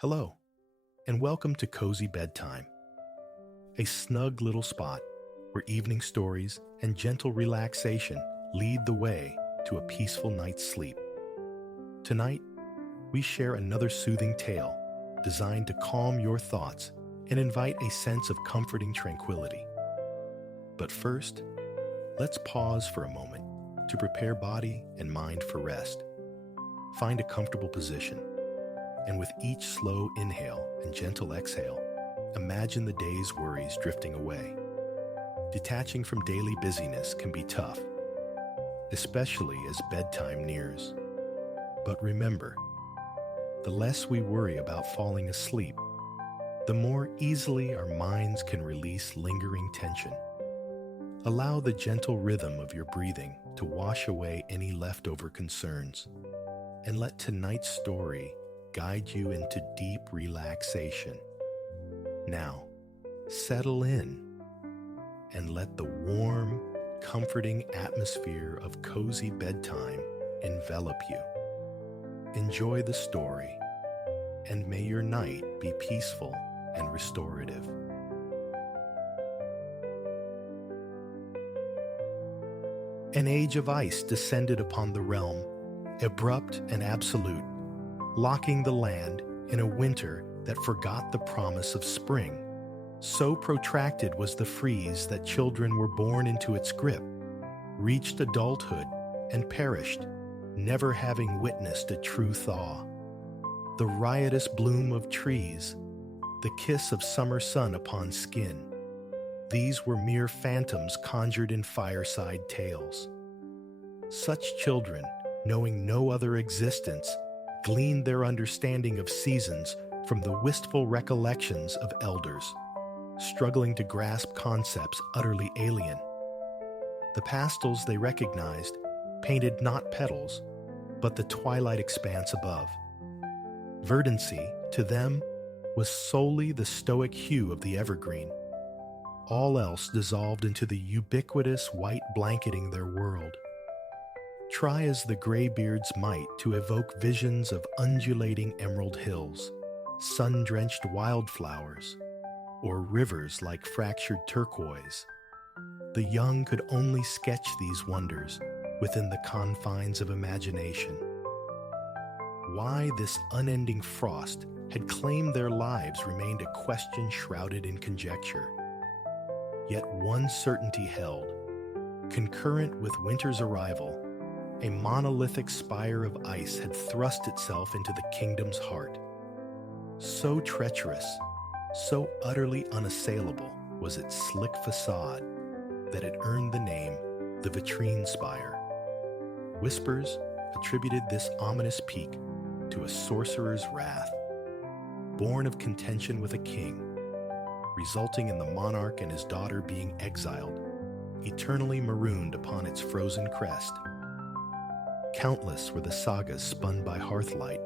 Hello, and welcome to Cozy Bedtime, a snug little spot where evening stories and gentle relaxation lead the way to a peaceful night's sleep. Tonight, we share another soothing tale designed to calm your thoughts and invite a sense of comforting tranquility. But first, let's pause for a moment to prepare body and mind for rest. Find a comfortable position, and with each slow inhale and gentle exhale, imagine the day's worries drifting away. Detaching from daily busyness can be tough, especially as bedtime nears. But remember, the less we worry about falling asleep, the more easily our minds can release lingering tension. Allow the gentle rhythm of your breathing to wash away any leftover concerns, and let tonight's story guide you into deep relaxation. Now, settle in and let the warm, comforting atmosphere of cozy bedtime envelop you. Enjoy the story, and may your night be peaceful and restorative. An age of ice descended upon the realm, abrupt and absolute, locking the land in a winter that forgot the promise of spring. So protracted was the freeze that children were born into its grip, reached adulthood, and perished, never having witnessed a true thaw. The riotous bloom of trees, the kiss of summer sun upon skin, these were mere phantoms conjured in fireside tales. Such children, knowing no other existence, gleaned their understanding of seasons from the wistful recollections of elders, struggling to grasp concepts utterly alien. The pastels they recognized painted not petals, but the twilight expanse above. Verdancy, to them, was solely the stoic hue of the evergreen. All else dissolved into the ubiquitous white blanketing their world. Try as the graybeards might to evoke visions of undulating emerald hills, sun-drenched wildflowers, or rivers like fractured turquoise, the young could only sketch these wonders within the confines of imagination. Why this unending frost had claimed their lives remained a question shrouded in conjecture. Yet one certainty held: concurrent with winter's arrival, a monolithic spire of ice had thrust itself into the kingdom's heart. So treacherous, so utterly unassailable was its slick facade that it earned the name the Vitrine Spire. Whispers attributed this ominous peak to a sorcerer's wrath, born of contention with a king, resulting in the monarch and his daughter being exiled, eternally marooned upon its frozen crest. Countless were the sagas spun by Hearthlight,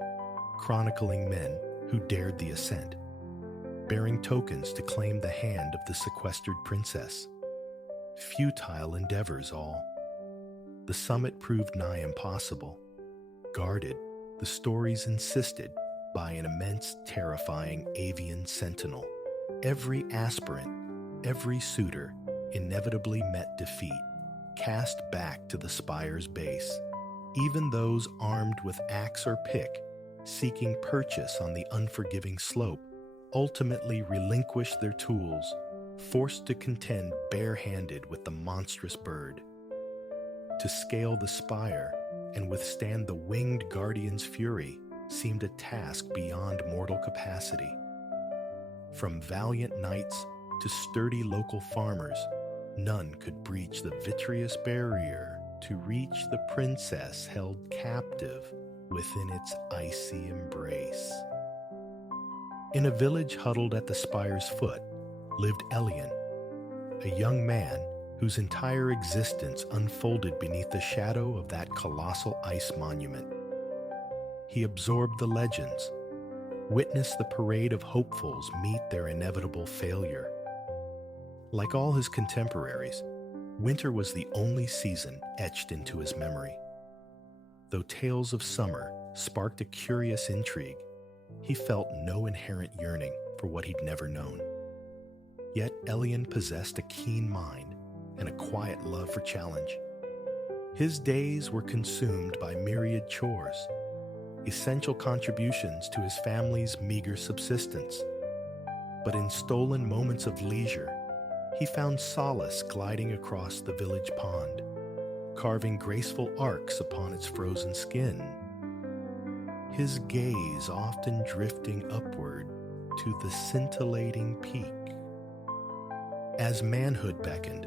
chronicling men who dared the ascent, bearing tokens to claim the hand of the sequestered princess. Futile endeavors all. The summit proved nigh impossible. Guarded, the stories insisted, by an immense, terrifying avian sentinel. Every aspirant, every suitor, inevitably met defeat, cast back to the spire's base. Even those armed with axe or pick, seeking purchase on the unforgiving slope, ultimately relinquished their tools, forced to contend bare-handed with the monstrous bird. To scale the spire and withstand the winged guardian's fury seemed a task beyond mortal capacity. From valiant knights to sturdy local farmers, none could breach the vitreous barrier to reach the princess held captive within its icy embrace. In a village huddled at the spire's foot lived Elian, a young man whose entire existence unfolded beneath the shadow of that colossal ice monument. He absorbed the legends, witnessed the parade of hopefuls meet their inevitable failure. Like all his contemporaries, winter was the only season etched into his memory. Though tales of summer sparked a curious intrigue, He felt no inherent yearning for what he'd never known. Yet Elian possessed a keen mind and a quiet love for challenge. His days were consumed by myriad chores, essential contributions to his family's meager subsistence. But in stolen moments of leisure, he found solace gliding across the village pond, carving graceful arcs upon its frozen skin, his gaze often drifting upward to the scintillating peak. As manhood beckoned,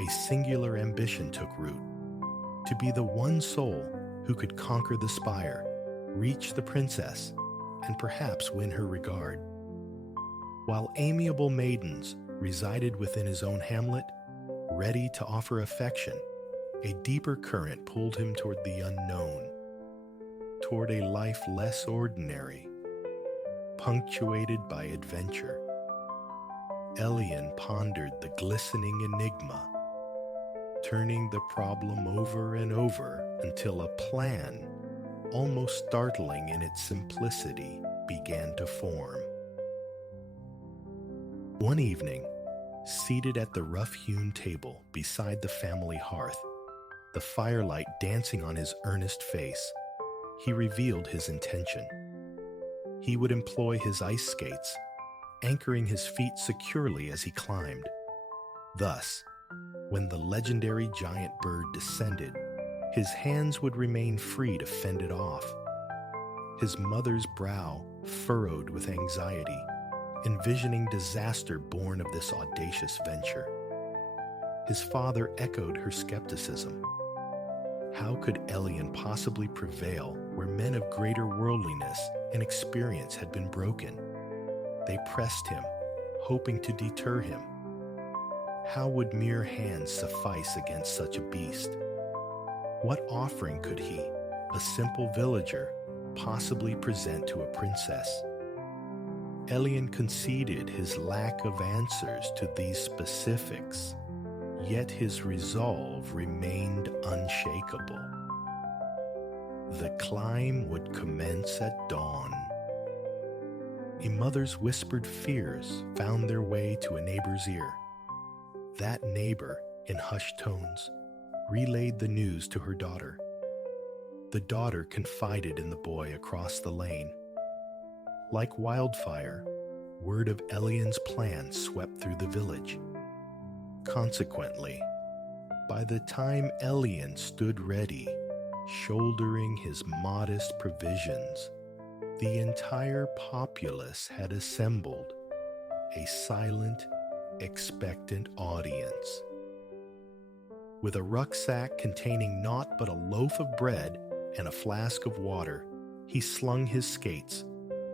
a singular ambition took root: to be the one soul who could conquer the spire, reach the princess, and perhaps win her regard. While amiable maidens resided within his own hamlet, ready to offer affection, a deeper current pulled him toward the unknown, toward a life less ordinary, punctuated by adventure. Elian pondered the glistening enigma, turning the problem over and over until a plan, almost startling in its simplicity, began to form. One evening, seated at the rough-hewn table beside the family hearth, the firelight dancing on his earnest face, he revealed his intention. He would employ his ice skates, anchoring his feet securely as he climbed. Thus, when the legendary giant bird descended, his hands would remain free to fend it off. His mother's brow furrowed with anxiety, envisioning disaster born of this audacious venture. His father echoed her skepticism. How could Elian possibly prevail where men of greater worldliness and experience had been broken? They pressed him, hoping to deter him. How would mere hands suffice against such a beast? What offering could he, a simple villager, possibly present to a princess? Elian conceded his lack of answers to these specifics, yet his resolve remained unshakable. The climb would commence at dawn. A mother's whispered fears found their way to a neighbor's ear. That neighbor, in hushed tones, relayed the news to her daughter. The daughter confided in the boy across the lane. Like wildfire, word of Elian's plan swept through the village. Consequently, by the time Elian stood ready, shouldering his modest provisions, the entire populace had assembled, a silent, expectant audience. With a rucksack containing naught but a loaf of bread and a flask of water, he slung his skates,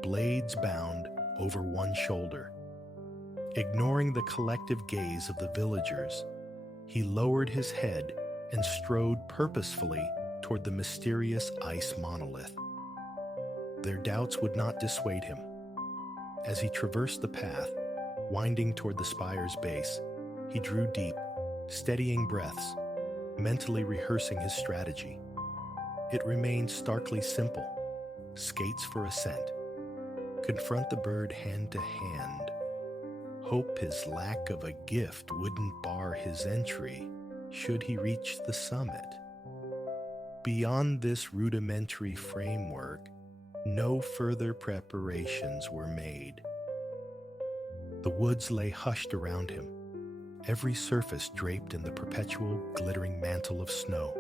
blades bound, over one shoulder. Ignoring the collective gaze of the villagers, he lowered his head and strode purposefully toward the mysterious ice monolith. Their doubts would not dissuade him. As he traversed the path, winding toward the spire's base, he drew deep, steadying breaths, mentally rehearsing his strategy. It remained starkly simple: skates for ascent, confront the bird hand to hand, hope his lack of a gift wouldn't bar his entry should he reach the summit. Beyond this rudimentary framework, no further preparations were made. The woods lay hushed around him, every surface draped in the perpetual glittering mantle of snow.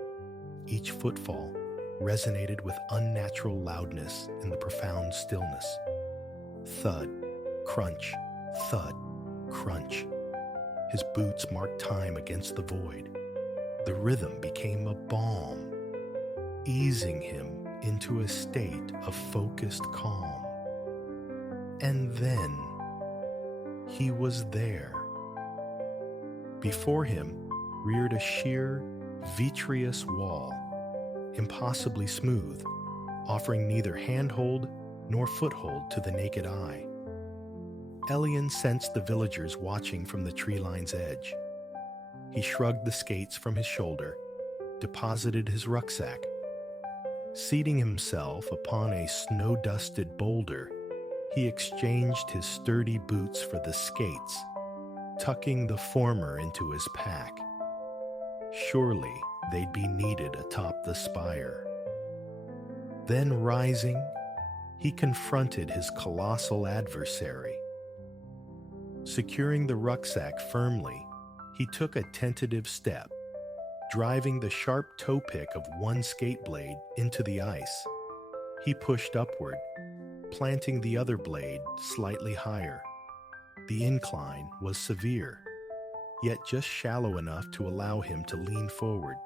Each footfall resonated with unnatural loudness in the profound stillness. Thud, crunch, thud, crunch. His boots marked time against the void. The rhythm became a balm, easing him into a state of focused calm. And then he was there. Before him reared a sheer, vitreous wall, impossibly smooth, offering neither handhold nor foothold to the naked eye. Elian sensed the villagers watching from the tree line's edge. He shrugged the skates from his shoulder, deposited his rucksack. Seating himself upon a snow-dusted boulder, he exchanged his sturdy boots for the skates, tucking the former into his pack. Surely they'd be needed atop the spire. Then rising, he confronted his colossal adversary. Securing the rucksack firmly, he took a tentative step, driving the sharp toe pick of one skate blade into the ice. He pushed upward, planting the other blade slightly higher. The incline was severe, yet just shallow enough to allow him to lean forward,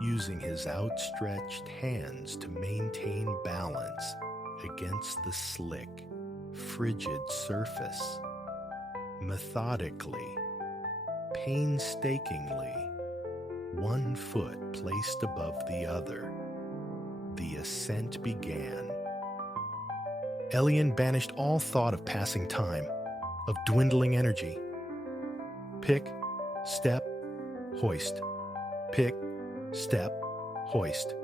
using his outstretched hands to maintain balance against the slick, frigid surface. Methodically, painstakingly, one foot placed above the other, the ascent began. Elian banished all thought of passing time, of dwindling energy. Pick, step, hoist. Pick, step, hoist.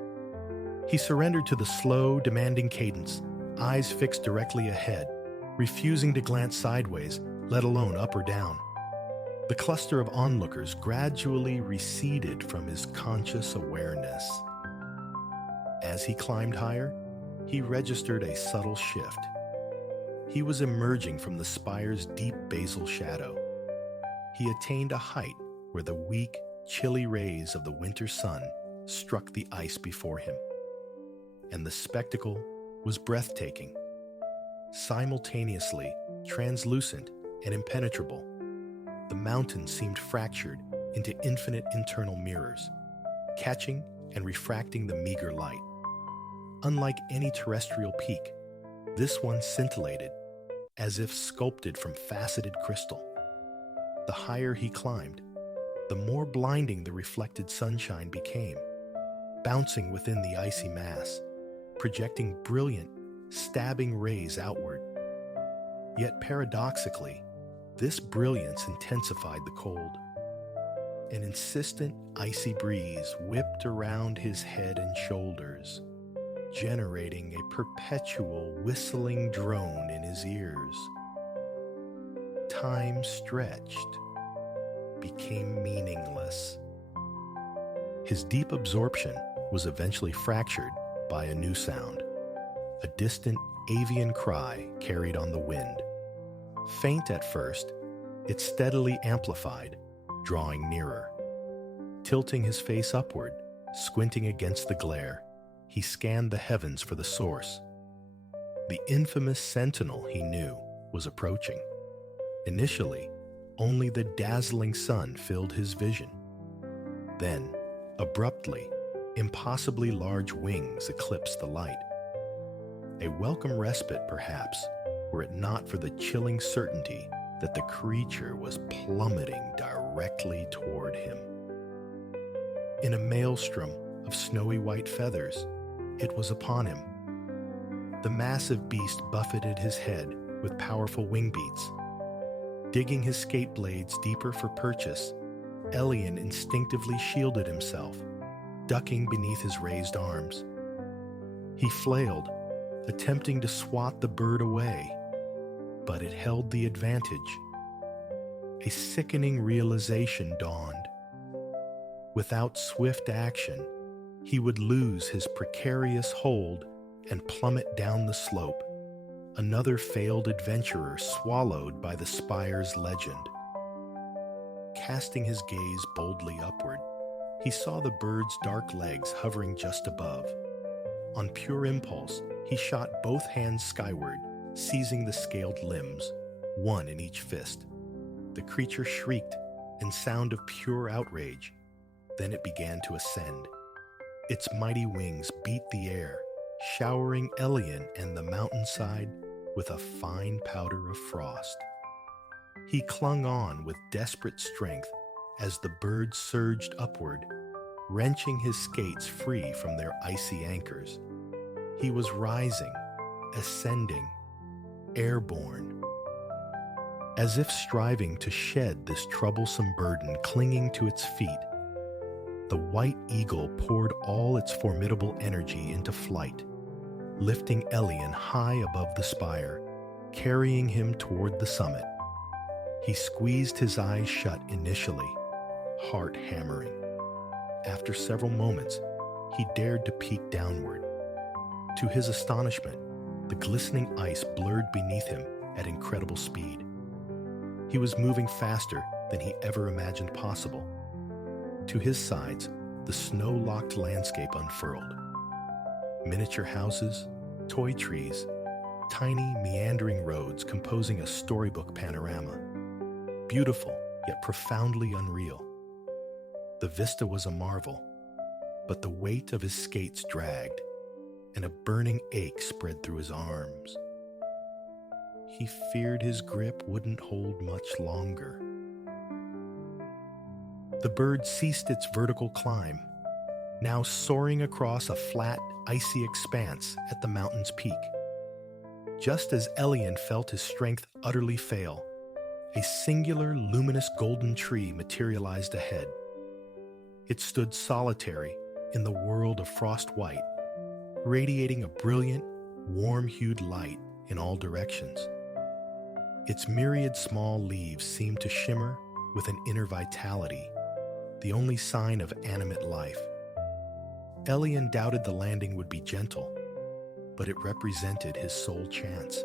He surrendered to the slow, demanding cadence, eyes fixed directly ahead, refusing to glance sideways, let alone up or down. The cluster of onlookers gradually receded from his conscious awareness. As he climbed higher, he registered a subtle shift. He was emerging from the spire's deep basal shadow. He attained a height where the weak, chilly rays of the winter sun struck the ice before him. And the spectacle was breathtaking. Simultaneously translucent and impenetrable, the mountain seemed fractured into infinite internal mirrors, catching and refracting the meager light. Unlike any terrestrial peak, this one scintillated, as if sculpted from faceted crystal. The higher he climbed, the more blinding the reflected sunshine became, bouncing within the icy mass, projecting brilliant, stabbing rays outward. Yet paradoxically, this brilliance intensified the cold. An insistent, icy breeze whipped around his head and shoulders, generating a perpetual whistling drone in his ears. Time stretched, became meaningless. His deep absorption was eventually fractured by a new sound, a distant avian cry carried on the wind. Faint at first, it steadily amplified, drawing nearer. Tilting his face upward, squinting against the glare, he scanned the heavens for the source. The infamous sentinel he knew was approaching. Initially, only the dazzling sun filled his vision. Then, abruptly, impossibly large wings eclipsed the light. A welcome respite, perhaps, were it not for the chilling certainty that the creature was plummeting directly toward him. In a maelstrom of snowy white feathers, it was upon him. The massive beast buffeted his head with powerful wing beats. Digging his skate blades deeper for purchase, Elian instinctively shielded himself, ducking beneath his raised arms. He flailed, attempting to swat the bird away, but it held the advantage. A sickening realization dawned. Without swift action, he would lose his precarious hold and plummet down the slope, another failed adventurer swallowed by the spire's legend. Casting his gaze boldly upward, he saw the bird's dark legs hovering just above. On pure impulse, he shot both hands skyward, seizing the scaled limbs, one in each fist. The creature shrieked in sound of pure outrage. Then it began to ascend. Its mighty wings beat the air, showering Elian and the mountainside with a fine powder of frost. He clung on with desperate strength as the bird surged upward, wrenching his skates free from their icy anchors. He was rising, ascending, airborne. As if striving to shed this troublesome burden clinging to its feet, The white eagle poured all its formidable energy into flight, lifting Elian high above the spire, carrying him toward the summit. He squeezed his eyes shut initially, heart hammering. After several moments, he dared to peek downward. To his astonishment, the glistening ice blurred beneath him at incredible speed. He was moving faster than he ever imagined possible. To his sides, the snow-locked landscape unfurled. Miniature houses, toy trees, tiny meandering roads composing a storybook panorama. Beautiful, yet profoundly unreal. The vista was a marvel, but the weight of his skates dragged, and a burning ache spread through his arms. He feared his grip wouldn't hold much longer. The bird ceased its vertical climb, now soaring across a flat, icy expanse at the mountain's peak. Just as Elian felt his strength utterly fail, a singular, luminous golden tree materialized ahead. It stood solitary in the world of frost white, radiating a brilliant, warm-hued light in all directions. Its myriad small leaves seemed to shimmer with an inner vitality, the only sign of animate life. Elian doubted the landing would be gentle, but it represented his sole chance.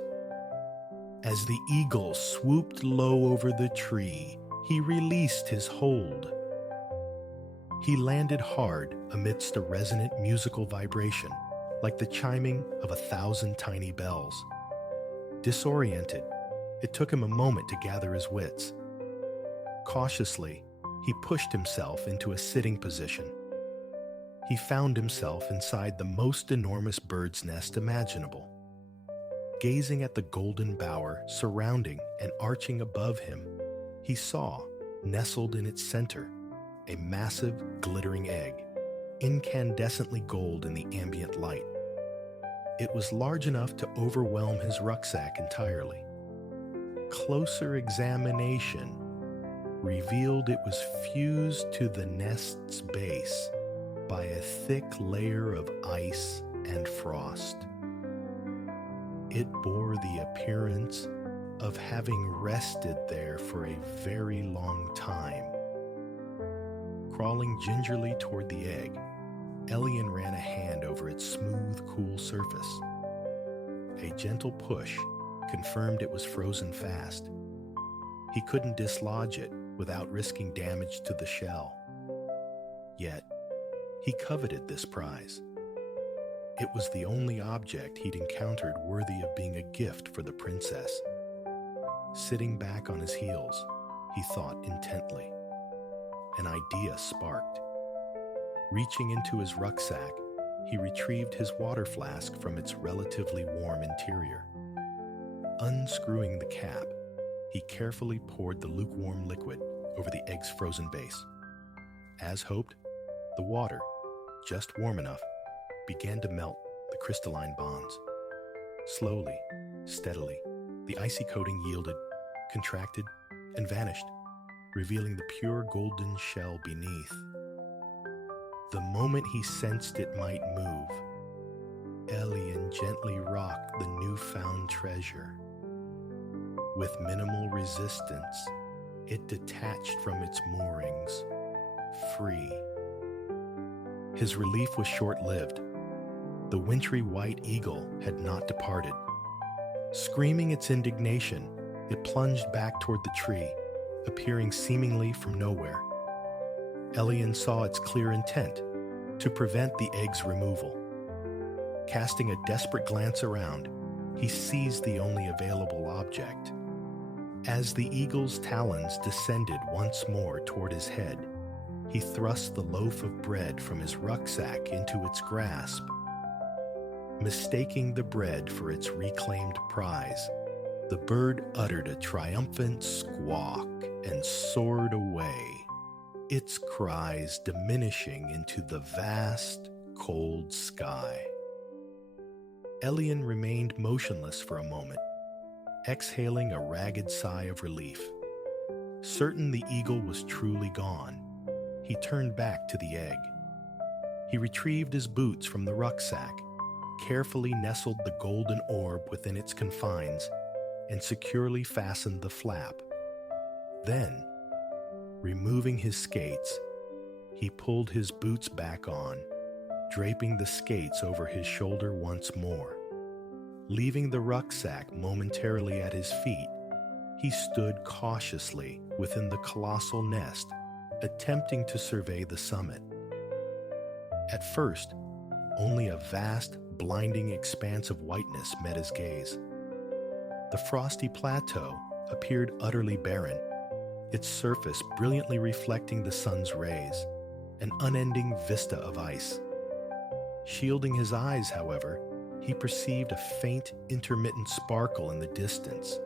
As the eagle swooped low over the tree, he released his hold. He landed hard amidst a resonant musical vibration, like the chiming of 1,000 tiny bells. Disoriented, it took him a moment to gather his wits. Cautiously, he pushed himself into a sitting position. He found himself inside the most enormous bird's nest imaginable. Gazing at the golden bower surrounding and arching above him, he saw, nestled in its center, a massive, glittering egg, incandescently gold in the ambient light. It was large enough to overwhelm his rucksack entirely. Closer examination revealed it was fused to the nest's base by a thick layer of ice and frost. It bore the appearance of having rested there for a very long time. Crawling gingerly toward the egg, Elian ran a hand over its smooth, cool surface. A gentle push confirmed it was frozen fast. He couldn't dislodge it without risking damage to the shell. Yet, he coveted this prize. It was the only object he'd encountered worthy of being a gift for the princess. Sitting back on his heels, he thought intently. An idea sparked. Reaching into his rucksack, he retrieved his water flask from its relatively warm interior. Unscrewing the cap, he carefully poured the lukewarm liquid over the egg's frozen base. As hoped, the water, just warm enough, began to melt the crystalline bonds. Slowly, steadily, the icy coating yielded, contracted, and vanished, revealing the pure golden shell beneath. The moment he sensed it might move, Elian gently rocked the newfound treasure. With minimal resistance, it detached from its moorings, free. His relief was short-lived. The wintry white eagle had not departed. Screaming its indignation, it plunged back toward the tree, appearing seemingly from nowhere. Elian saw its clear intent to prevent the egg's removal. Casting a desperate glance around, he seized the only available object. As the eagle's talons descended once more toward his head, he thrust the loaf of bread from his rucksack into its grasp. Mistaking the bread for its reclaimed prize, the bird uttered a triumphant squawk and soared away, its cries diminishing into the vast, cold sky. Elian remained motionless for a moment, exhaling a ragged sigh of relief. Certain the eagle was truly gone, he turned back to the egg. He retrieved his boots from the rucksack, carefully nestled the golden orb within its confines, and securely fastened the flap. Then, removing his skates, he pulled his boots back on, draping the skates over his shoulder once more. Leaving the rucksack momentarily at his feet, he stood cautiously within the colossal nest, attempting to survey the summit. At first, only a vast, blinding expanse of whiteness met his gaze. The frosty plateau appeared utterly barren, its surface brilliantly reflecting the sun's rays, an unending vista of ice. Shielding his eyes, however, he perceived a faint, intermittent sparkle in the distance.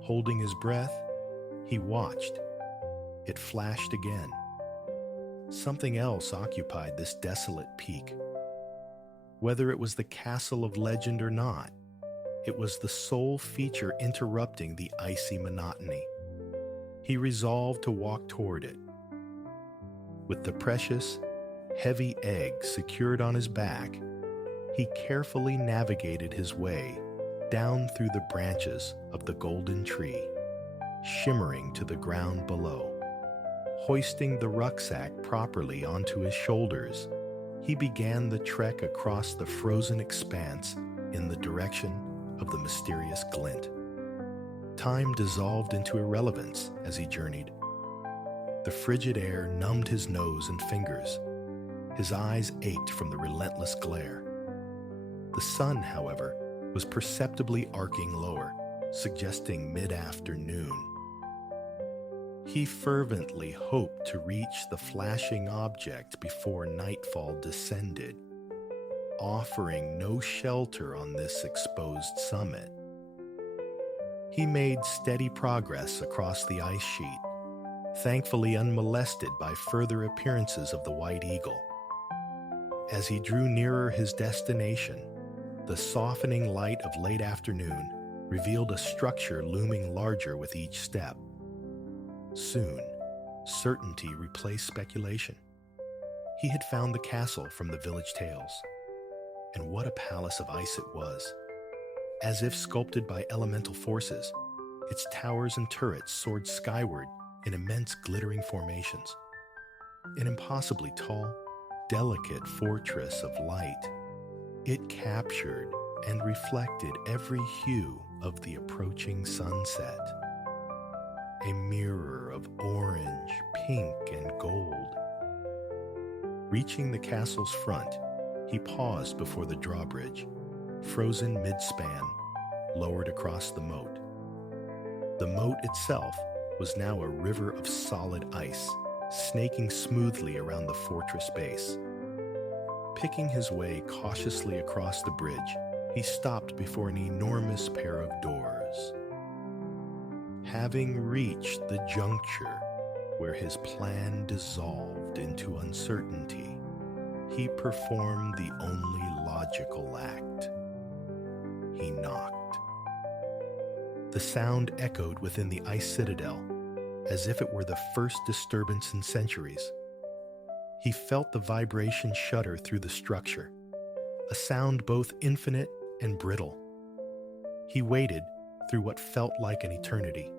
Holding his breath, he watched. It flashed again. Something else occupied this desolate peak. Whether it was the castle of legend or not, it was the sole feature interrupting the icy monotony. He resolved to walk toward it. With the precious, heavy egg secured on his back, he carefully navigated his way down through the branches of the golden tree, shimmering to the ground below. Hoisting the rucksack properly onto his shoulders, he began the trek across the frozen expanse in the direction of the mysterious glint. Time dissolved into irrelevance as he journeyed. The frigid air numbed his nose and fingers. His eyes ached from the relentless glare. The sun, however, was perceptibly arcing lower, suggesting mid-afternoon. He fervently hoped to reach the flashing object before nightfall descended, offering no shelter on this exposed summit. He made steady progress across the ice sheet, thankfully unmolested by further appearances of the white eagle. As he drew nearer his destination, the softening light of late afternoon revealed a structure looming larger with each step. Soon, certainty replaced speculation. He had found the castle from the village tales. And what a palace of ice it was. As if sculpted by elemental forces, its towers and turrets soared skyward in immense glittering formations. An impossibly tall, delicate fortress of light, it captured and reflected every hue of the approaching sunset. A mirror of orange, pink, and gold. Reaching the castle's front, he paused before the drawbridge, frozen mid-span, lowered across the moat. The moat itself was now a river of solid ice, snaking smoothly around the fortress base. Picking his way cautiously across the bridge, he stopped before an enormous pair of doors. Having reached the juncture where his plan dissolved into uncertainty, he performed the only logical act. He knocked. The sound echoed within the ice citadel, as if it were the first disturbance in centuries. He felt the vibration shudder through the structure, a sound both infinite and brittle. He waited through what felt like an eternity.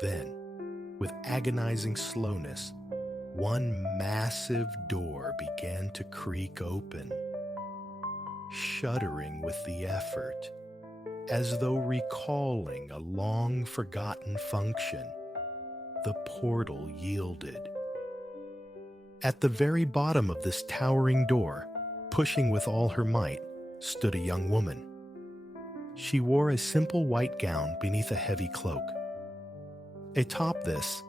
Then, with agonizing slowness, one massive door began to creak open. Shuddering with the effort, as though recalling a long-forgotten function, the portal yielded. At the very bottom of this towering door, pushing with all her might, stood a young woman. She wore a simple white gown beneath a heavy cloak. Atop this,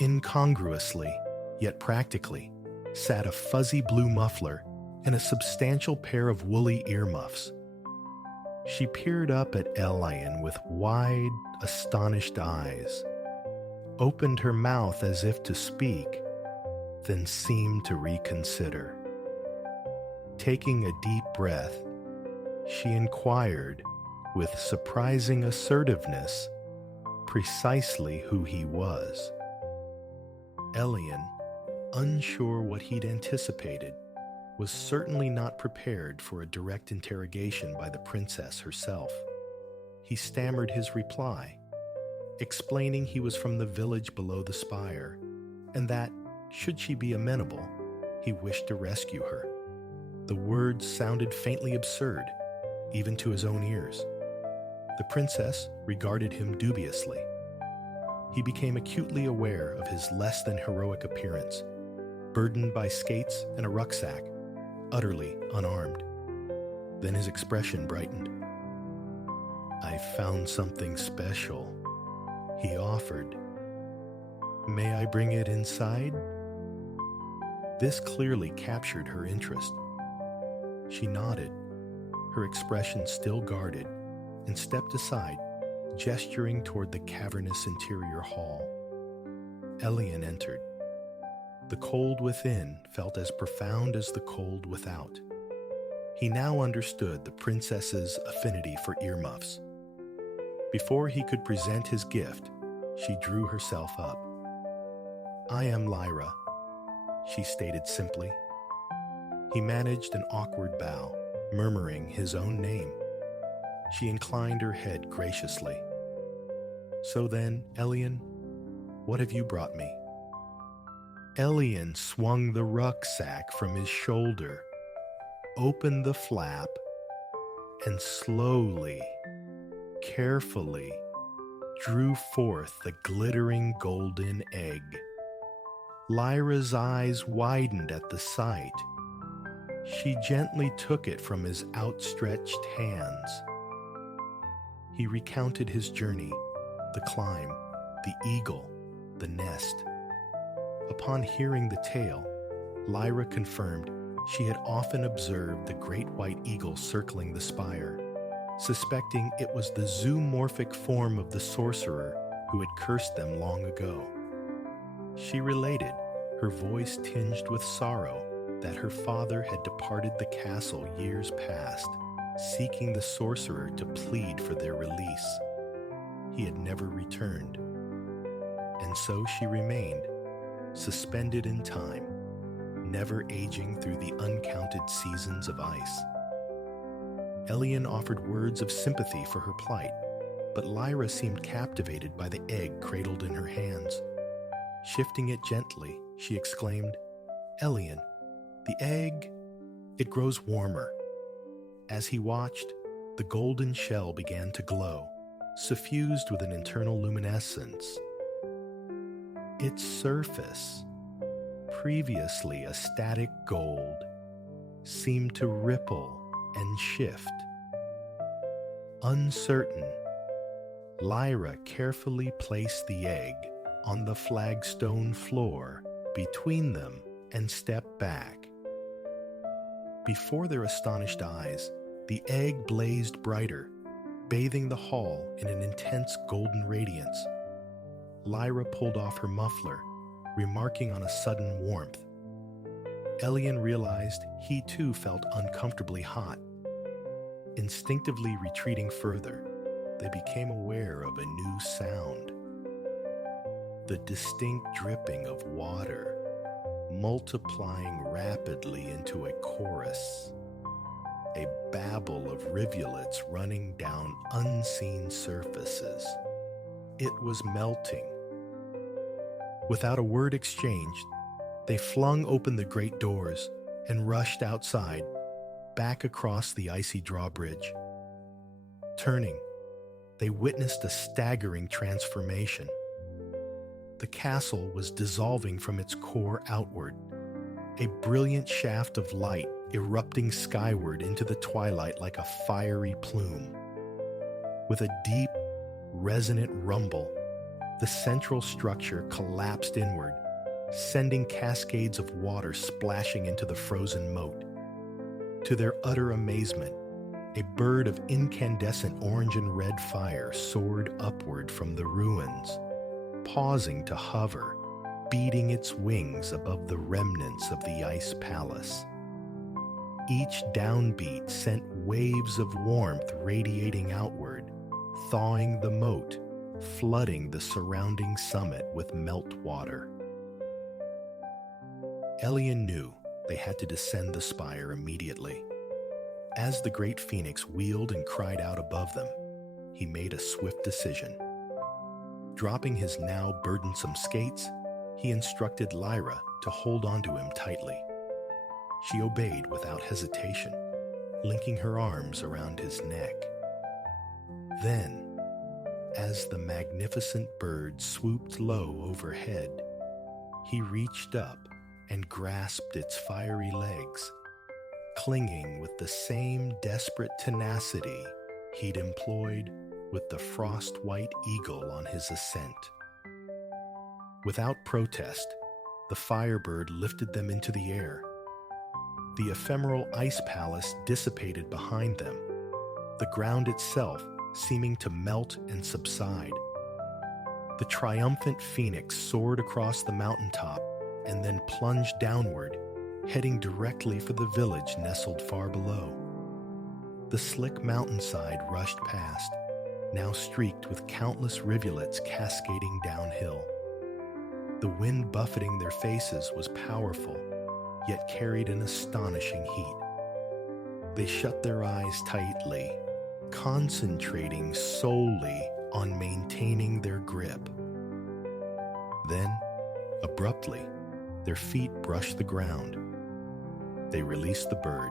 incongruously, yet practically, sat a fuzzy blue muffler and a substantial pair of woolly earmuffs. She peered up at Elian with wide, astonished eyes, opened her mouth as if to speak, then seemed to reconsider. Taking a deep breath, she inquired, with surprising assertiveness, precisely who he was. Elian, unsure what he'd anticipated, was certainly not prepared for a direct interrogation by the princess herself. He stammered his reply, explaining he was from the village below the spire, and that, should she be amenable, he wished to rescue her. The words sounded faintly absurd, even to his own ears. The princess regarded him dubiously. He became acutely aware of his less than heroic appearance, burdened by skates and a rucksack, utterly unarmed. Then his expression brightened. "I found something special," he offered. "May I bring it inside?" This clearly captured her interest. She nodded, her expression still guarded, and stepped aside, gesturing toward the cavernous interior hall. Elian entered. The cold within felt as profound as the cold without. He now understood the princess's affinity for earmuffs. Before he could present his gift, she drew herself up. "I am Lyra," she stated simply. He managed an awkward bow, murmuring his own name. She inclined her head graciously. "So then, Elian, what have you brought me?" Elian swung the rucksack from his shoulder, opened the flap, and slowly, carefully, drew forth the glittering golden egg. Lyra's eyes widened at the sight. She gently took it from his outstretched hands. He recounted his journey, the climb, the eagle, the nest. Upon hearing the tale, Lyra confirmed she had often observed the great white eagle circling the spire, suspecting it was the zoomorphic form of the sorcerer who had cursed them long ago. She related, her voice tinged with sorrow, that her father had departed the castle years past, seeking the sorcerer to plead for their release. He had never returned, and so she remained, suspended in time, never aging through the uncounted seasons of ice. Elian offered words of sympathy for her plight, but Lyra seemed captivated by the egg cradled in her hands. Shifting it gently, she exclaimed, "Elian, the egg, it grows warmer." As he watched, the golden shell began to glow, suffused with an internal luminescence. Its surface, previously a static gold, seemed to ripple and shift. Uncertain, Lyra carefully placed the egg on the flagstone floor between them and stepped back. Before their astonished eyes, the egg blazed brighter, bathing the hall in an intense golden radiance. Lyra pulled off her muffler, remarking on a sudden warmth. Elian realized he too felt uncomfortably hot. Instinctively retreating further, they became aware of a new sound. The distinct dripping of water, multiplying rapidly into a chorus, a babble of rivulets running down unseen surfaces. It was melting. Without a word exchanged, they flung open the great doors and rushed outside, back across the icy drawbridge. Turning, they witnessed a staggering transformation. The castle was dissolving from its core outward, a brilliant shaft of light erupting skyward into the twilight like a fiery plume. With a deep, resonant rumble, the central structure collapsed inward, sending cascades of water splashing into the frozen moat. To their utter amazement, a bird of incandescent orange and red fire soared upward from the ruins, pausing to hover, beating its wings above the remnants of the ice palace. Each downbeat sent waves of warmth radiating outward, thawing the moat, flooding the surrounding summit with melt water. Elian knew they had to descend the spire immediately. As the great phoenix wheeled and cried out above them, he made a swift decision. Dropping his now burdensome skates, he instructed Lyra to hold onto him tightly. She obeyed without hesitation, linking her arms around his neck. Then, as the magnificent bird swooped low overhead, he reached up and grasped its fiery legs, clinging with the same desperate tenacity he'd employed with the frost-white eagle on his ascent. Without protest, the firebird lifted them into the air. The ephemeral ice palace dissipated behind them, the ground itself seeming to melt and subside. The triumphant phoenix soared across the mountaintop and then plunged downward, heading directly for the village nestled far below. The slick mountainside rushed past, now streaked with countless rivulets cascading downhill. The wind buffeting their faces was powerful, yet carried an astonishing heat. They shut their eyes tightly, concentrating solely on maintaining their grip. Then, abruptly, their feet brushed the ground. They released the bird,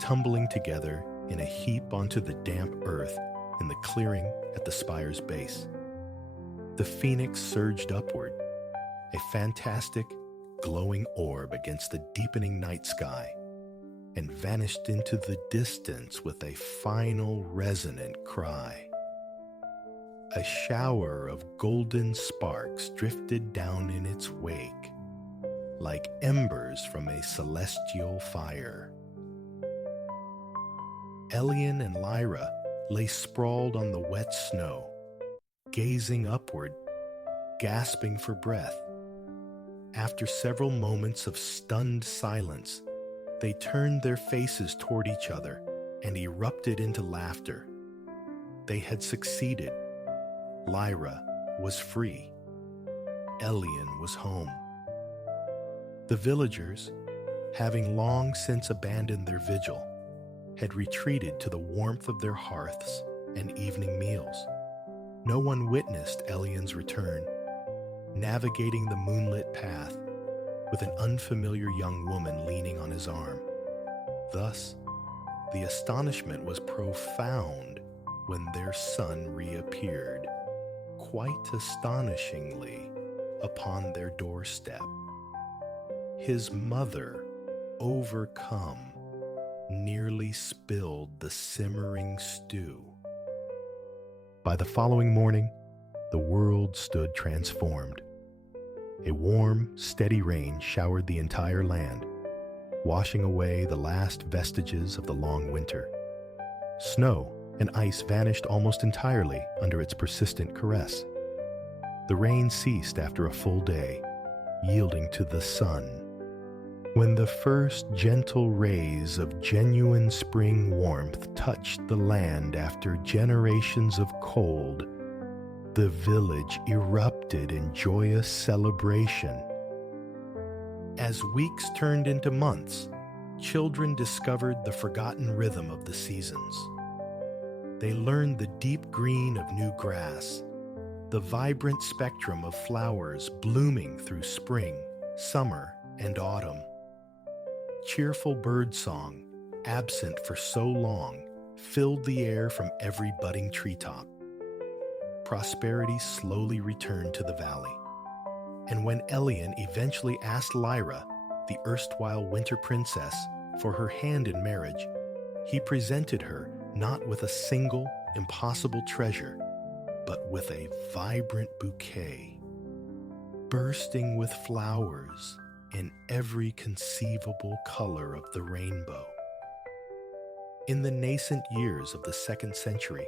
tumbling together in a heap onto the damp earth in the clearing at the spire's base. The phoenix surged upward, a fantastic, glowing orb against the deepening night sky, and vanished into the distance with a final resonant cry. A shower of golden sparks drifted down in its wake, like embers from a celestial fire. Elian and Lyra lay sprawled on the wet snow, gazing upward, gasping for breath. After several moments of stunned silence, they turned their faces toward each other and erupted into laughter. They had succeeded. Lyra was free. Elian was home. The villagers, having long since abandoned their vigil, had retreated to the warmth of their hearths and evening meals. No one witnessed Elian's return, navigating the moonlit path with an unfamiliar young woman leaning on his arm. Thus, the astonishment was profound when their son reappeared, quite astonishingly, upon their doorstep. His mother, overcome, nearly spilled the simmering stew. By the following morning, the world stood transformed. A warm, steady rain showered the entire land, washing away the last vestiges of the long winter. Snow and ice vanished almost entirely under its persistent caress. The rain ceased after a full day, yielding to the sun. When the first gentle rays of genuine spring warmth touched the land after generations of cold, the village erupted in joyous celebration. As weeks turned into months, children discovered the forgotten rhythm of the seasons. They learned the deep green of new grass, the vibrant spectrum of flowers blooming through spring, summer, and autumn. Cheerful birdsong, absent for so long, filled the air from every budding treetop. Prosperity slowly returned to the valley. And when Elian eventually asked Lyra, the erstwhile winter princess, for her hand in marriage, he presented her not with a single, impossible treasure, but with a vibrant bouquet, bursting with flowers in every conceivable color of the rainbow. In the nascent years of the 2nd century,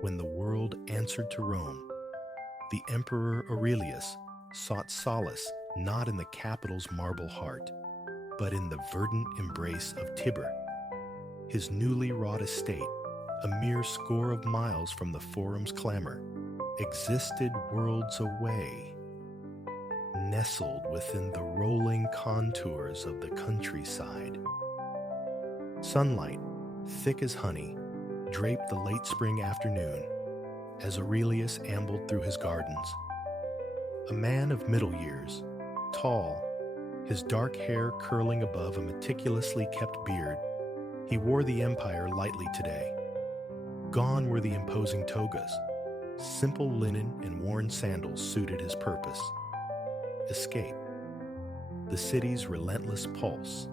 when the world answered to Rome, the Emperor Aurelius sought solace not in the capital's marble heart, but in the verdant embrace of Tibur. His newly wrought estate, a mere score of miles from the forum's clamor, existed worlds away. nestled within the rolling contours of the countryside. Sunlight, thick as honey, draped the late spring afternoon as Aurelius ambled through his gardens. A man of middle years, tall, his dark hair curling above a meticulously kept beard, he wore the empire lightly today. Gone were the imposing togas. Simple linen and worn sandals suited his purpose. Escape. The city's relentless pulse,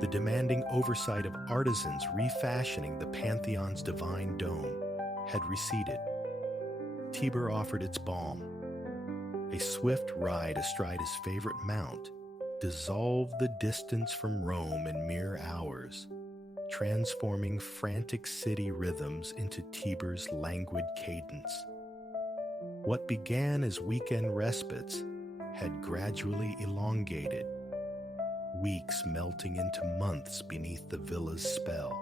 the demanding oversight of artisans refashioning the Pantheon's divine dome, had receded. Tiber offered its balm. A swift ride astride his favorite mount dissolved the distance from Rome in mere hours, transforming frantic city rhythms into Tiber's languid cadence. What began as weekend respites had gradually elongated, weeks melting into months beneath the villa's spell.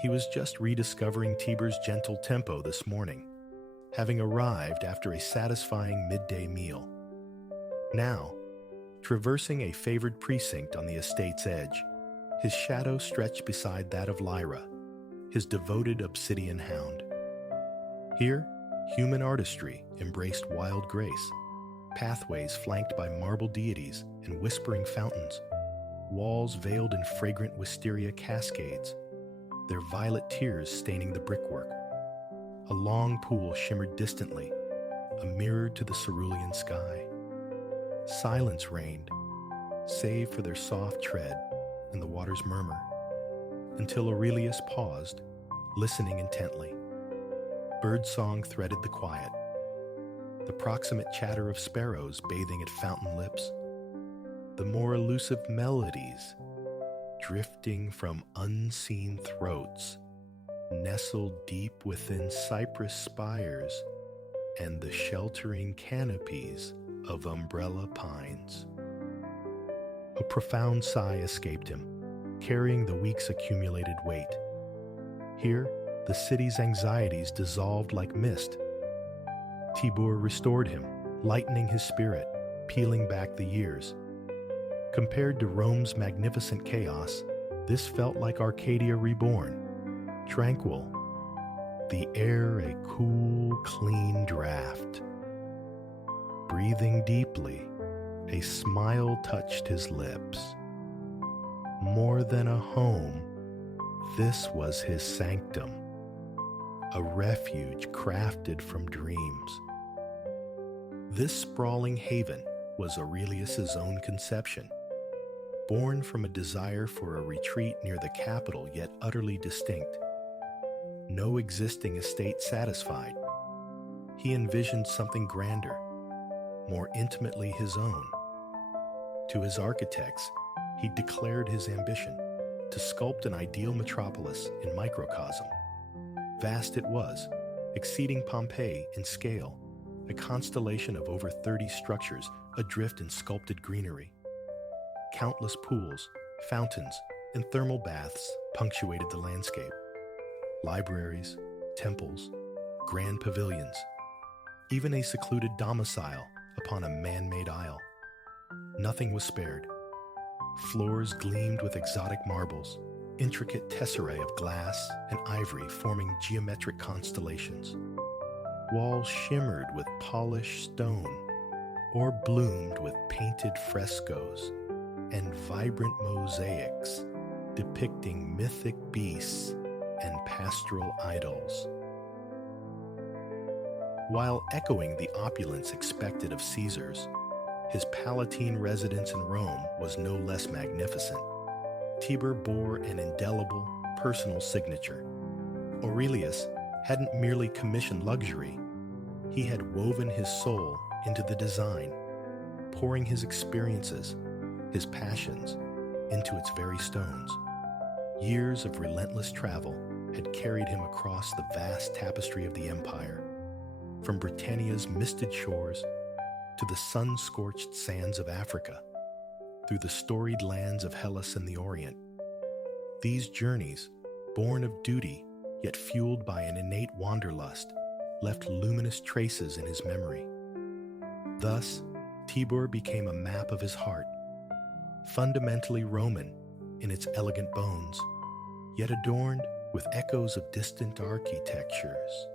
He was just rediscovering Tiber's gentle tempo this morning, having arrived after a satisfying midday meal. Now, traversing a favored precinct on the estate's edge, his shadow stretched beside that of Lyra, his devoted obsidian hound. Here, human artistry embraced wild grace, pathways flanked by marble deities and whispering fountains, walls veiled in fragrant wisteria cascades, their violet tears staining the brickwork. A long pool shimmered distantly, a mirror to the cerulean sky. Silence reigned, save for their soft tread and the water's murmur, until Aurelius paused, listening intently. Birdsong threaded the quiet, the proximate chatter of sparrows bathing at fountain lips, the more elusive melodies drifting from unseen throats, nestled deep within cypress spires and the sheltering canopies of umbrella pines. A profound sigh escaped him, carrying the week's accumulated weight. Here, the city's anxieties dissolved like mist. Tibur restored him, lightening his spirit, peeling back the years. Compared to Rome's magnificent chaos, this felt like Arcadia reborn, tranquil, the air a cool, clean draft. Breathing deeply, a smile touched his lips. More than a home, this was his sanctum, a refuge crafted from dreams. This sprawling haven was Aurelius's own conception, born from a desire for a retreat near the capital yet utterly distinct. No existing estate satisfied. He envisioned something grander, more intimately his own. To his architects, he declared his ambition to sculpt an ideal metropolis in microcosm. Vast it was, exceeding Pompeii in scale, a constellation of over 30 structures adrift in sculpted greenery. Countless pools, fountains, and thermal baths punctuated the landscape. Libraries, temples, grand pavilions, even a secluded domicile upon a man-made isle. Nothing was spared. Floors gleamed with exotic marbles, intricate tesserae of glass and ivory forming geometric constellations. Walls shimmered with polished stone or bloomed with painted frescoes and vibrant mosaics depicting mythic beasts and pastoral idols. While echoing the opulence expected of Caesar's, his Palatine residence in Rome was no less magnificent. Tiber bore an indelible, personal signature. Aurelius hadn't merely commissioned luxury, he had woven his soul into the design, pouring his experiences, his passions, into its very stones. Years of relentless travel had carried him across the vast tapestry of the empire, from Britannia's misted shores to the sun-scorched sands of Africa, through the storied lands of Hellas and the Orient. These journeys, born of duty yet fueled by an innate wanderlust, left luminous traces in his memory. Thus, Tibur became a map of his heart, fundamentally Roman in its elegant bones, yet adorned with echoes of distant architectures,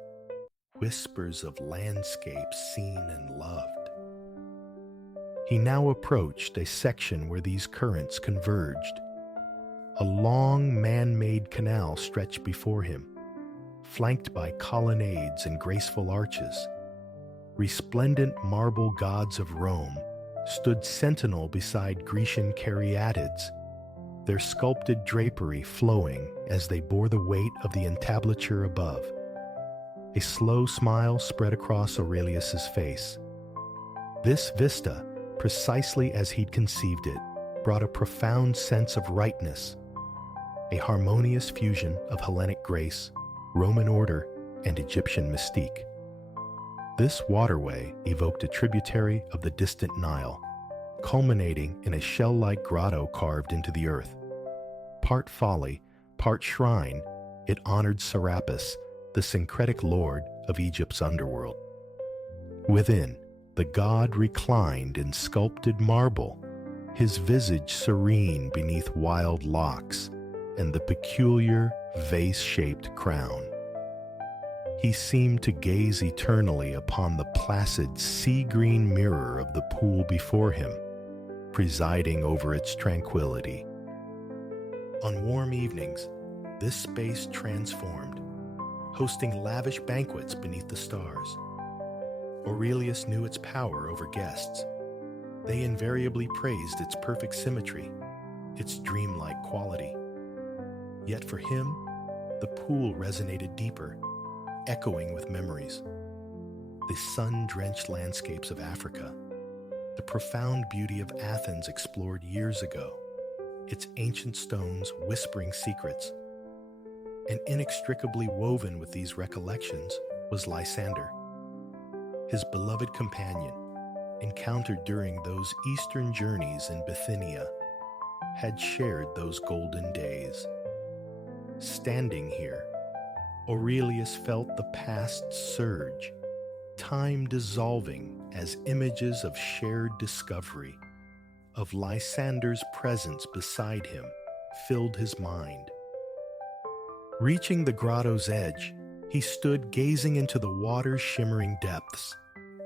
whispers of landscapes seen and loved. He now approached a section where these currents converged. A long man-made canal stretched before him, flanked by colonnades and graceful arches. Resplendent marble gods of Rome stood sentinel beside Grecian caryatids, their sculpted drapery flowing as they bore the weight of the entablature above. A slow smile spread across Aurelius's face. This vista, precisely as he'd conceived it, brought a profound sense of rightness, a harmonious fusion of Hellenic grace, Roman order, and Egyptian mystique. This waterway evoked a tributary of the distant Nile, culminating in a shell-like grotto carved into the earth. Part folly, part shrine, it honored Serapis, the syncretic lord of Egypt's underworld. Within, the god reclined in sculpted marble, his visage serene beneath wild locks and the peculiar vase-shaped crown. He seemed to gaze eternally upon the placid sea-green mirror of the pool before him, presiding over its tranquility. On warm evenings, this space transformed, hosting lavish banquets beneath the stars. Aurelius knew its power over guests. They invariably praised its perfect symmetry, its dreamlike quality. Yet for him, the pool resonated deeper, echoing with memories. The sun-drenched landscapes of Africa, the profound beauty of Athens explored years ago, its ancient stones whispering secrets. And inextricably woven with these recollections was Lysander, his beloved companion, encountered during those eastern journeys in Bithynia, had shared those golden days. Standing here, Aurelius felt the past surge, time dissolving as images of shared discovery, of Lysander's presence beside him, filled his mind. Reaching the grotto's edge, he stood gazing into the water's shimmering depths,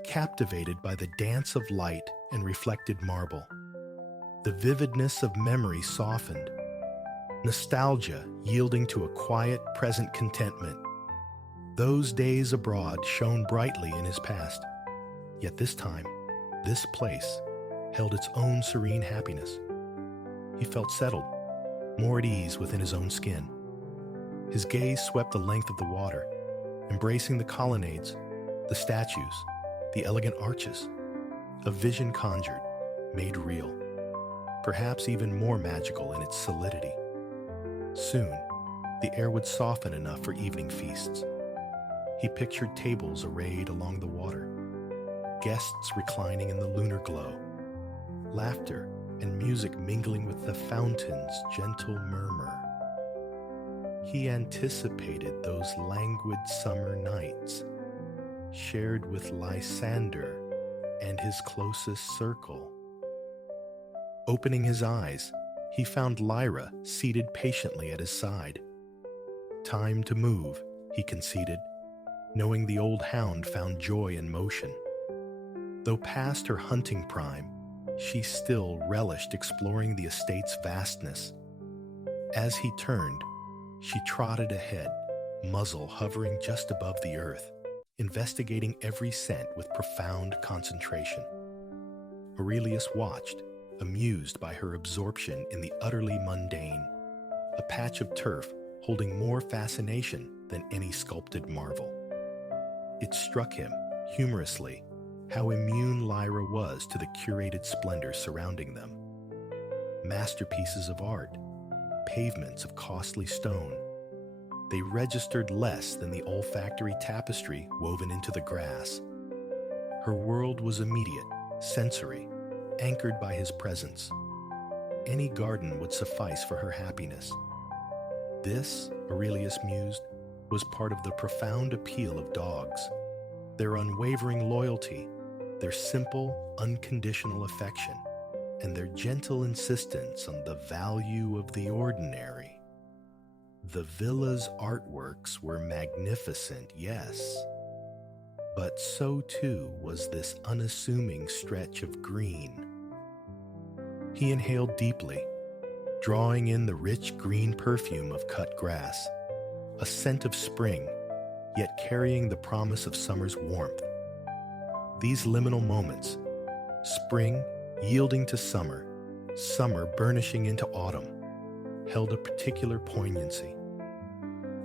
captivated by the dance of light and reflected marble. The vividness of memory softened, nostalgia yielding to a quiet, present contentment. Those days abroad shone brightly in his past, yet this time, this place held its own serene happiness. He felt settled, more at ease within his own skin. His gaze swept the length of the water, embracing the colonnades, the statues, the elegant arches. A vision conjured, made real, perhaps even more magical in its solidity. Soon, the air would soften enough for evening feasts. He pictured tables arrayed along the water, guests reclining in the lunar glow, laughter and music mingling with the fountain's gentle murmur. He anticipated those languid summer nights, shared with Lysander and his closest circle. Opening his eyes, he found Lyra seated patiently at his side. Time to move, he conceded, knowing the old hound found joy in motion. Though past her hunting prime, she still relished exploring the estate's vastness. As he turned, she trotted ahead, muzzle hovering just above the earth, investigating every scent with profound concentration. Aurelius watched, amused by her absorption in the utterly mundane, a patch of turf holding more fascination than any sculpted marvel. It struck him, humorously, how immune Lyra was to the curated splendor surrounding them. Masterpieces of art, pavements of costly stone, they registered less than the olfactory tapestry woven into the grass. Her world was immediate, sensory, anchored by his presence. Any garden would suffice for her happiness. This, Aurelius mused, was part of the profound appeal of dogs, their unwavering loyalty, their simple, unconditional affection, and their gentle insistence on the value of the ordinary. The villa's artworks were magnificent, yes, but so too was this unassuming stretch of green. He inhaled deeply, drawing in the rich green perfume of cut grass, a scent of spring, yet carrying the promise of summer's warmth. These liminal moments, spring yielding to summer, summer burnishing into autumn, held a particular poignancy.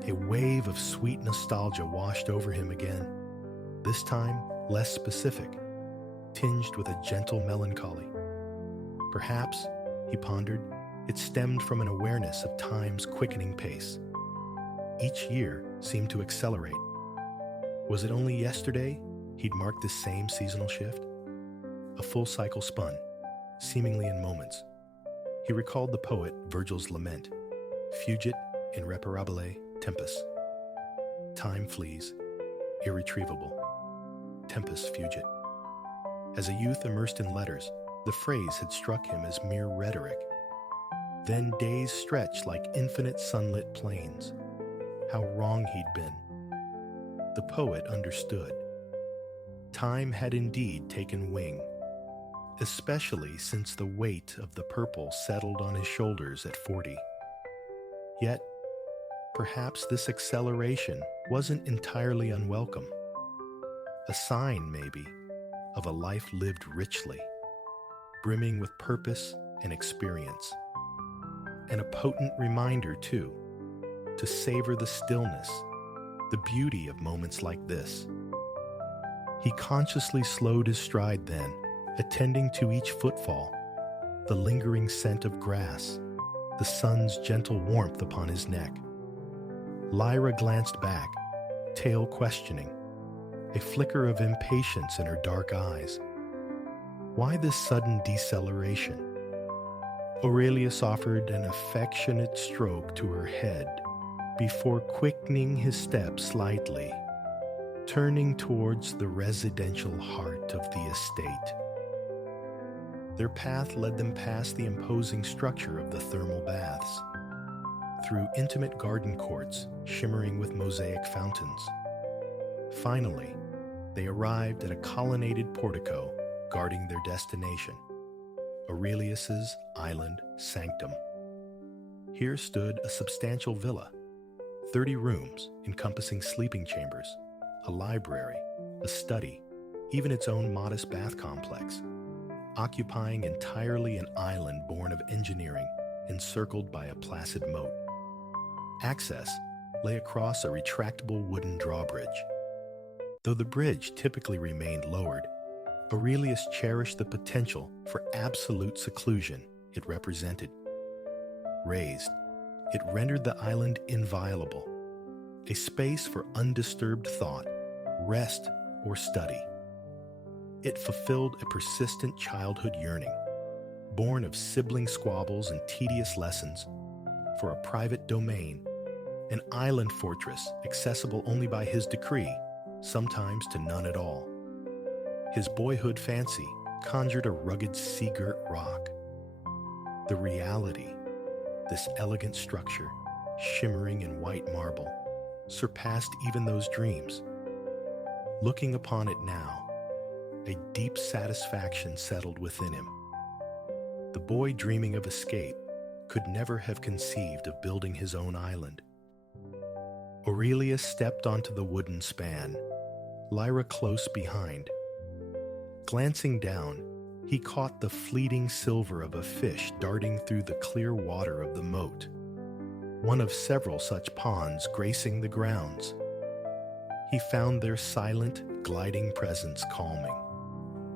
A wave of sweet nostalgia washed over him again, this time less specific, tinged with a gentle melancholy. Perhaps, he pondered, it stemmed from an awareness of time's quickening pace. Each year seemed to accelerate. Was it only yesterday he'd marked this same seasonal shift? A full cycle spun, seemingly in moments. He recalled the poet Virgil's lament, Fugit irreparabile tempus. Time flees, irretrievable. Tempus fugit. As a youth immersed in letters, the phrase had struck him as mere rhetoric. Then days stretched like infinite sunlit plains. How wrong he'd been. The poet understood. Time had indeed taken wing, especially since the weight of the purple settled on his shoulders at 40. Yet, perhaps this acceleration wasn't entirely unwelcome. A sign, maybe, of a life lived richly, brimming with purpose and experience. And a potent reminder, too, to savor the stillness, the beauty of moments like this. He consciously slowed his stride then, attending to each footfall, the lingering scent of grass, the sun's gentle warmth upon his neck. Lyra glanced back, tail questioning, a flicker of impatience in her dark eyes. Why this sudden deceleration? Aurelius offered an affectionate stroke to her head before quickening his step slightly, turning towards the residential heart of the estate. Their path led them past the imposing structure of the thermal baths, through intimate garden courts shimmering with mosaic fountains. Finally, they arrived at a colonnaded portico guarding their destination, Aurelius's island sanctum. Here stood a substantial villa, 30 rooms encompassing sleeping chambers, a library, a study, even its own modest bath complex, occupying entirely an island born of engineering, encircled by a placid moat. Access lay across a retractable wooden drawbridge. Though the bridge typically remained lowered, Aurelius cherished the potential for absolute seclusion it represented. Raised, it rendered the island inviolable, a space for undisturbed thought, rest, or study. It fulfilled a persistent childhood yearning, born of sibling squabbles and tedious lessons, for a private domain, an island fortress accessible only by his decree, sometimes to none at all. His boyhood fancy conjured a rugged sea-girt rock. The reality, this elegant structure, shimmering in white marble, surpassed even those dreams. Looking upon it now, a deep satisfaction settled within him. The boy dreaming of escape could never have conceived of building his own island. Aurelius stepped onto the wooden span, Lyra close behind. Glancing down, he caught the fleeting silver of a fish darting through the clear water of the moat, one of several such ponds gracing the grounds. He found their silent, gliding presence calming,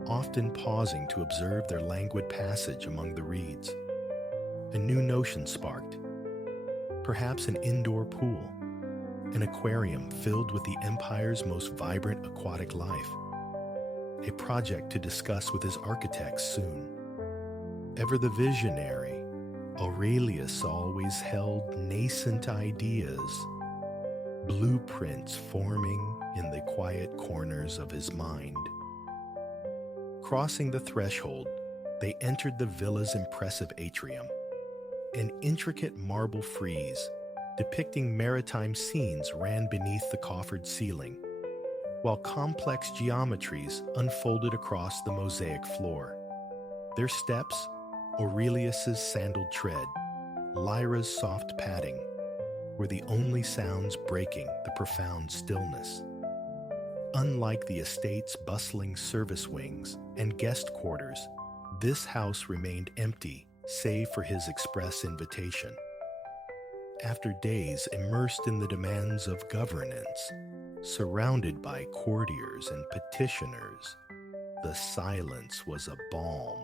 often pausing to observe their languid passage among the reeds. A new notion sparked. Perhaps an indoor pool, an aquarium filled with the empire's most vibrant aquatic life. A project to discuss with his architects soon. Ever the visionary, Aurelius always held nascent ideas, blueprints forming in the quiet corners of his mind. Crossing the threshold, they entered the villa's impressive atrium. An intricate marble frieze depicting maritime scenes ran beneath the coffered ceiling, while complex geometries unfolded across the mosaic floor. Their steps, Aurelius's sandaled tread, Lyra's soft padding, were the only sounds breaking the profound stillness. Unlike the estate's bustling service wings and guest quarters, this house remained empty save for his express invitation. After days immersed in the demands of governance, surrounded by courtiers and petitioners, the silence was a balm.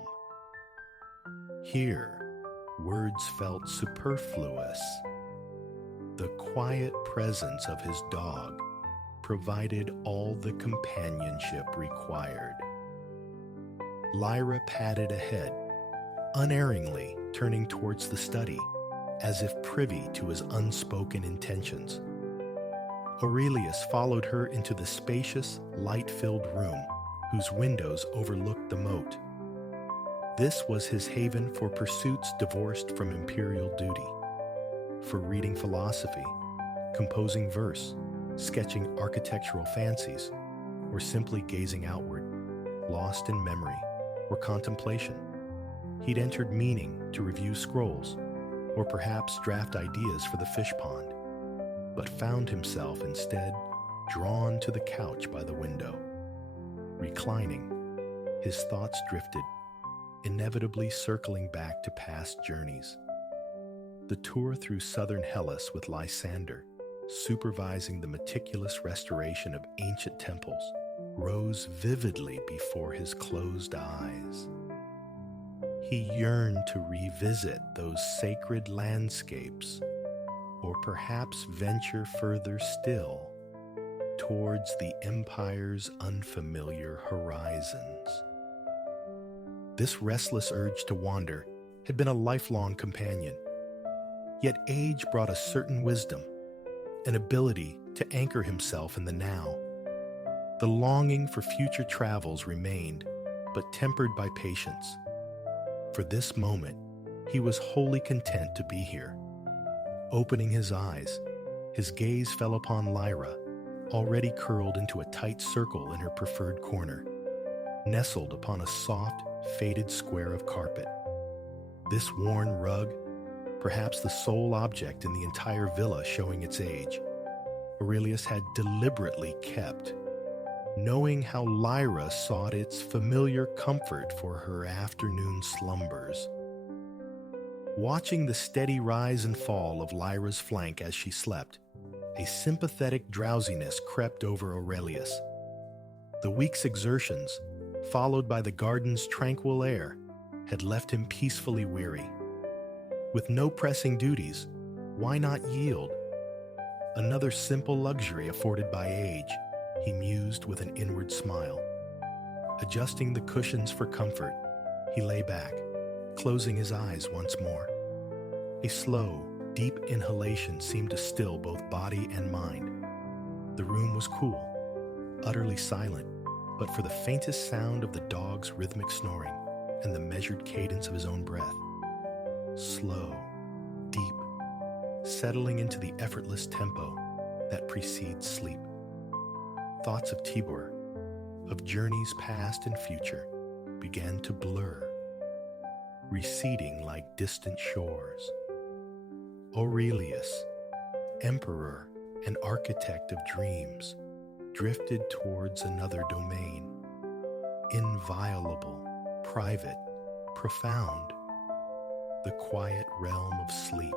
Here, words felt superfluous. The quiet presence of his dog provided all the companionship required. Lyra padded ahead, unerringly turning towards the study, as if privy to his unspoken intentions. Aurelius followed her into the spacious, light-filled room, whose windows overlooked the moat. This was his haven for pursuits divorced from imperial duty, for reading philosophy, composing verse, sketching architectural fancies, or simply gazing outward, lost in memory or contemplation. He'd entered meaning to review scrolls, or perhaps draft ideas for the fish pond, but found himself instead drawn to the couch by the window. Reclining, his thoughts drifted, inevitably circling back to past journeys. The tour through southern Hellas with Lysander, supervising the meticulous restoration of ancient temples, rose vividly before his closed eyes. He yearned to revisit those sacred landscapes, or perhaps venture further still towards the empire's unfamiliar horizons. This restless urge to wander had been a lifelong companion, yet age brought a certain wisdom, an ability to anchor himself in the now. The longing for future travels remained, but tempered by patience. For this moment, he was wholly content to be here. Opening his eyes, his gaze fell upon Lyra, already curled into a tight circle in her preferred corner, nestled upon a soft, faded square of carpet. This worn rug, perhaps the sole object in the entire villa showing its age, Aurelius had deliberately kept, knowing how Lyra sought its familiar comfort for her afternoon slumbers. Watching the steady rise and fall of Lyra's flank as she slept, a sympathetic drowsiness crept over Aurelius. The week's exertions, followed by the garden's tranquil air, had left him peacefully weary. With no pressing duties, why not yield? Another simple luxury afforded by age, he mused with an inward smile. Adjusting the cushions for comfort, he lay back, closing his eyes once more. A slow, deep inhalation seemed to still both body and mind. The room was cool, utterly silent, but for the faintest sound of the dog's rhythmic snoring and the measured cadence of his own breath. Slow, deep, settling into the effortless tempo that precedes sleep. Thoughts of Tibur, of journeys past and future, began to blur, receding like distant shores. Aurelius, emperor and architect of dreams, drifted towards another domain, inviolable, private, profound, the quiet realm of sleep.